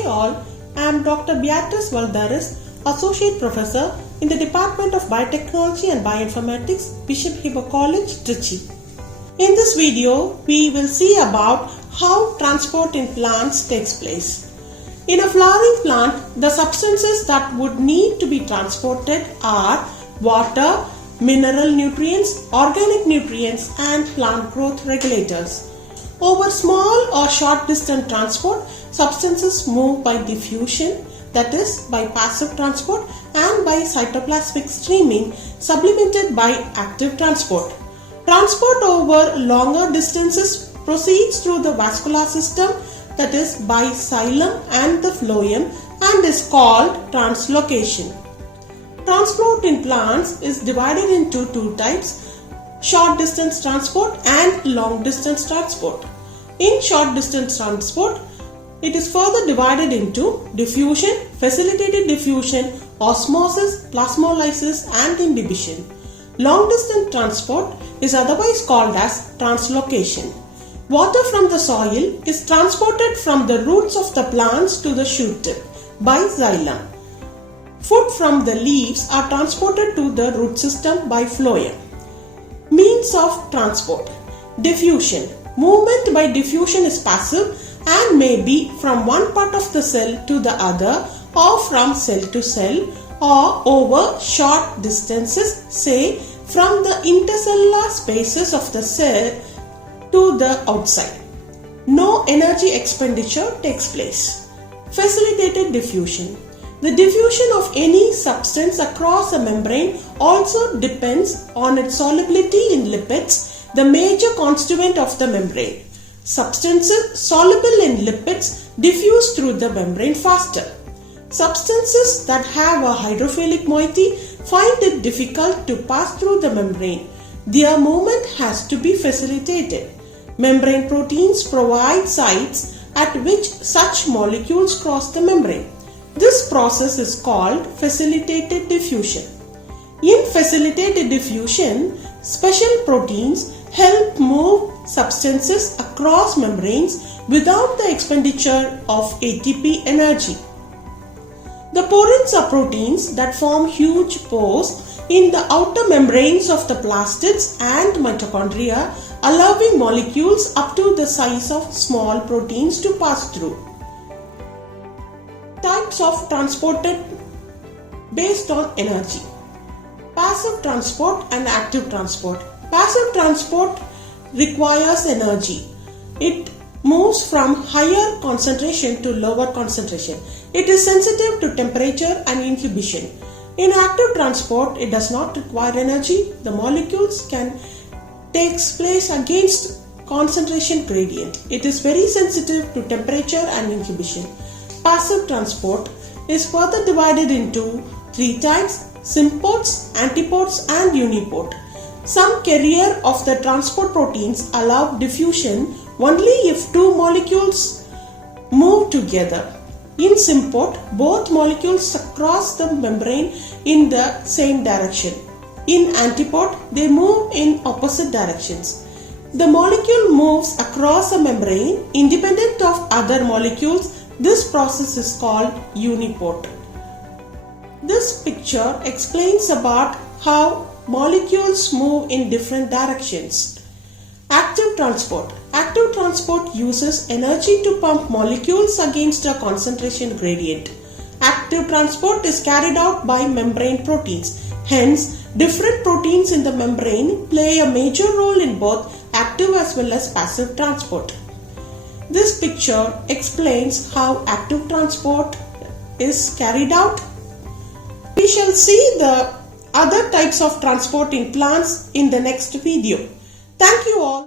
Hey all, I am Dr. Beatrice Valdares, Associate Professor in the Department of Biotechnology and Bioinformatics, Bishop Heber College, Trichy. In this video, we will see about how transport in plants takes place. In a flowering plant, the substances that would need to be transported are water, mineral nutrients, organic nutrients, and plant growth regulators. Over small or short distance transport, substances move by diffusion, that is by passive transport, and by cytoplasmic streaming, supplemented by active transport. Transport over longer distances proceeds through the vascular system, that is by xylem and the phloem, and is called translocation. Transport in plants is divided into two types: short distance transport and long distance transport. In short distance transport, it is further divided into diffusion, facilitated diffusion, osmosis, plasmolysis, and imbibition. Long distance transport is otherwise called as translocation. Water from the soil is transported from the roots of the plants to the shoot tip by xylem. Food from the leaves are transported to the root system by phloem. Means of transport: diffusion. Movement by diffusion is passive and may be from one part of the cell to the other, or from cell to cell, or over short distances, say from the intercellular spaces of the cell to the outside. No energy expenditure takes place. Facilitated diffusion. The diffusion of any substance across a membrane also depends on its solubility in lipids, the major constituent of the membrane. Substances soluble in lipids diffuse through the membrane faster. Substances that have a hydrophilic moiety find it difficult to pass through the membrane. Their movement has to be facilitated. Membrane proteins provide sites at which such molecules cross the membrane. This process is called facilitated diffusion. In facilitated diffusion, special proteins help move substances across membranes without the expenditure of ATP energy. The porins are proteins that form huge pores in the outer membranes of the plastids and mitochondria, allowing molecules up to the size of small proteins to pass through. Types of transported based on energy: passive transport and active transport. Passive transport requires energy. It moves from higher concentration to lower concentration. It is sensitive to temperature and inhibition. In active transport, it does not require energy. The molecules can take place against concentration gradient. It is very sensitive to temperature and inhibition. Passive transport is further divided into three types: symport, antiport, and uniport. Some carrier of the transport proteins allow diffusion only if two molecules move together. In symport, both molecules cross the membrane in the same direction. In antiport, they move in opposite directions. The molecule moves across a membrane independent of other molecules. This process is called uniport. This picture explains about how molecules move in different directions. Active transport. Active transport uses energy to pump molecules against a concentration gradient. Active transport is carried out by membrane proteins. Hence, different proteins in the membrane play a major role in both active as well as passive transport. This picture explains how active transport is carried out. We shall see the other types of transport in plants in the next video. Thank you all.